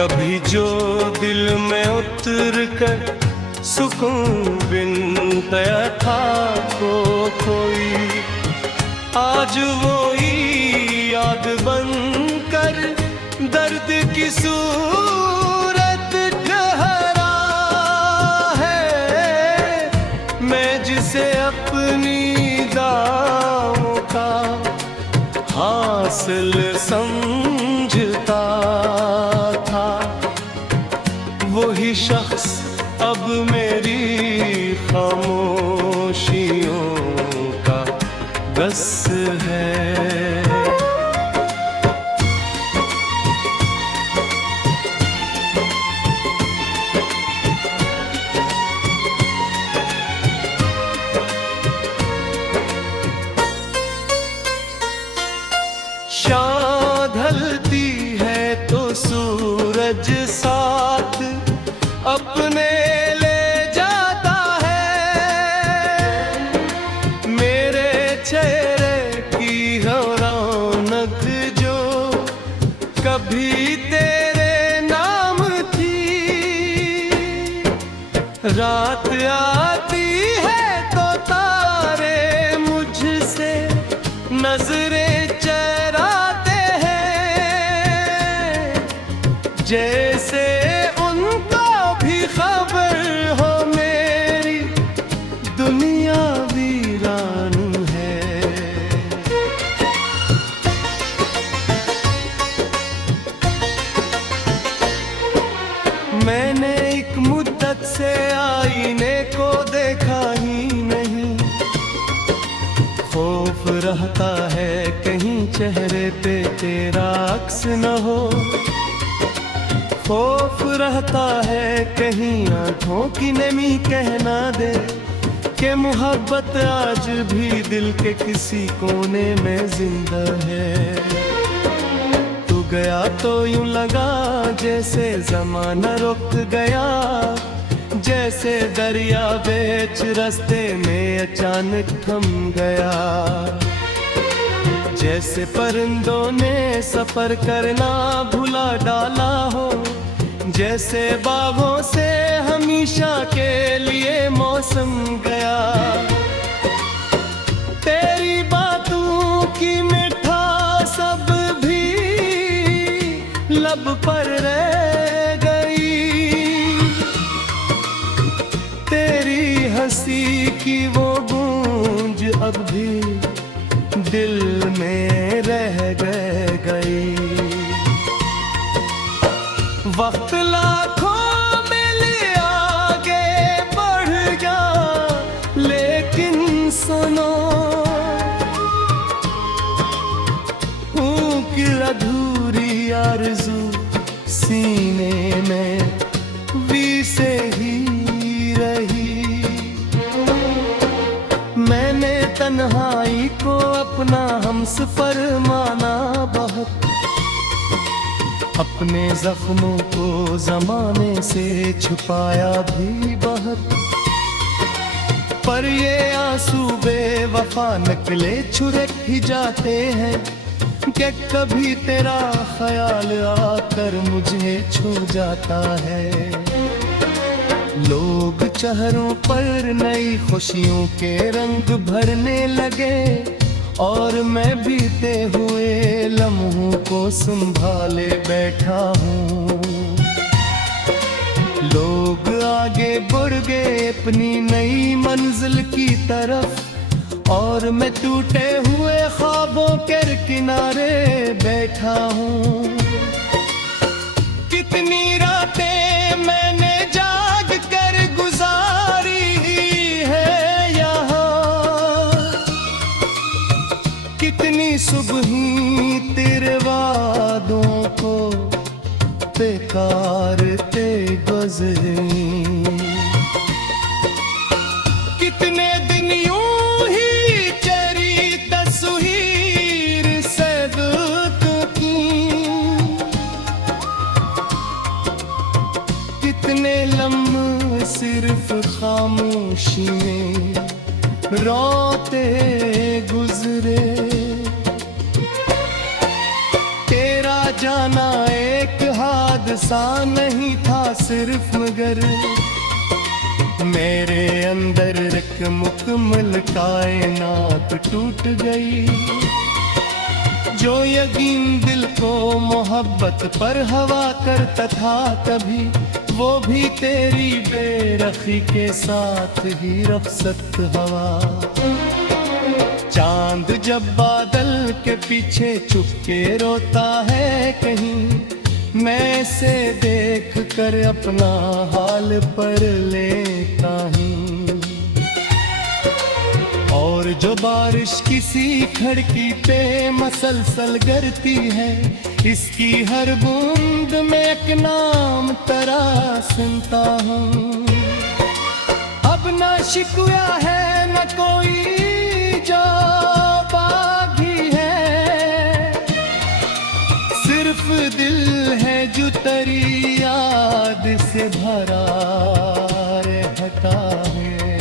कभी जो दिल में उतर कर सुकून बिन गया था कोई, आज वो ही याद बन कर दर्द की सूरत ठहरा है। मैं जिसे अपनी दावों का हासिल समझता था, वही शख्स अब मेरी खामोशियों का गस है। शाम ढलती है तो सूरज साथ अपने ले जाता है। मेरे चेहरे की रौनक जो कभी तेरे नाम थी, रात आती है तो तारे मुझसे नजरें चराते हैं, जैसे उनको भी खबर हो मेरी दुनिया वीरान है। मैंने एक मुद्दत से आईने को देखा ही नहीं, खौफ रहता है कहीं चेहरे पे तेरा अक्स न हो, खौफ रहता है कहीं आंखों की नमी कहना दे कि मोहब्बत आज भी दिल के किसी कोने में जिंदा है। तू गया तो यूं लगा जैसे जमाना रुक गया, जैसे दरिया बीच रास्ते में अचानक थम गया, जैसे परिंदों ने सफर करना भुला डाला हो, जैसे बागों से हमेशा के लिए मौसम गया। तेरी बातों की मिठास अब भी लब पर रह गई, तेरी हंसी की वो गूंज अब भी दिल में रह गई। वक्त लाखों मिल आगे बढ़ जा, लेकिन सुनो की अधूरी आरज़ू सीने में वी से ही रही। मैंने तन्हाई को अपना हमसफर माना बहुत, अपने जख्मों को जमाने से छुपाया भी बहुत, पर ये आंसू बेवफा नकले छुड़क ही जाते हैं कि कभी तेरा ख्याल आकर मुझे छू जाता है। लोग चेहरों पर नई खुशियों के रंग भरने लगे और मैं बीते हुए लम्हों को संभाले बैठा हूँ। लोग आगे बढ़ गए अपनी नई मंजिल की तरफ और मैं टूटे हुए ख्वाबों के किनारे बैठा हूँ। कितनी रातें मैंने जाग कर गुजारी है यहाँ, कितनी सुबह तेरे वादों को बेकार ते गुज़री, कितने दिन यूं ही चरी तस्वीर सदक की, कितने लम्हे सिर्फ खामोशी में रोते गुजरे। तेरा जाना एक हादसा हादसा नहीं था सिर्फ मगर मेरे अंदर एक मुकम्मल कायनात टूट गई। जो यकीन दिल को मोहब्बत पर हवा करता था कभी, वो भी तेरी बेरखी के साथ ही रफ्सत हवा। चांद जब बादल के पीछे चुपके रोता है कहीं, मैं से देख कर अपना हाल पर लेता हूँ। और जो बारिश किसी खिड़की पे मसलसल गिरती है, इसकी हर बूंद में एक नाम तेरा सुनता हूँ। अब न शिकवा है न कोई जो बागी है, सिर्फ दिल है जो तेरी याद से भरा रहता है।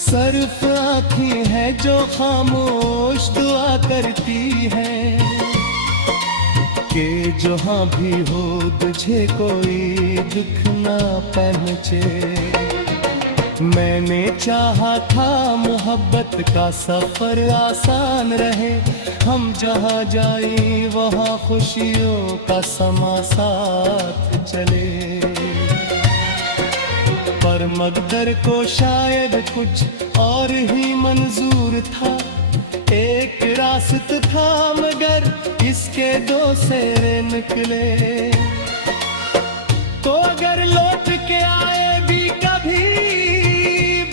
सिर्फ आँखें है जो खामोश दुआ करती है कि जहाँ भी हो तुझे कोई दुख ना पहुँचे। मैंने चाहा था मोहब्बत का सफर आसान रहे, हम जहाँ जाए वहाँ खुशियों का समा साथ चले। पर मकदर को शायद कुछ और ही मंजूर था, एक रास्ता था मगर इसके दो सेरे निकले। तो अगर लौट के आए भी कभी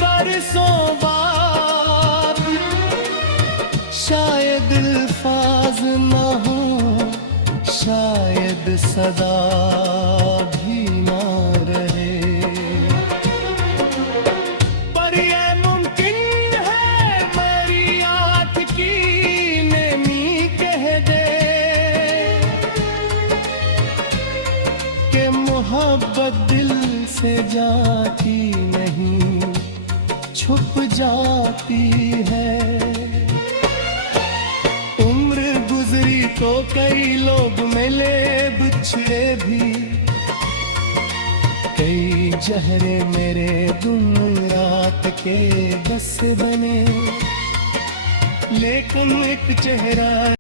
बरसों बाद, शायद अल्फाज ना हो, शायद सदा भी ना रहे। पर ये मुमकिन है मेरी आँख की नेमी कह दे कि मोहब्बत दिल से जाती नहीं, छुप जाती है। उम्र गुजरी तो कई लोग मिले बिछड़े भी, कई जहरे मेरे दिन रात के बस बने, लेकिन एक चेहरा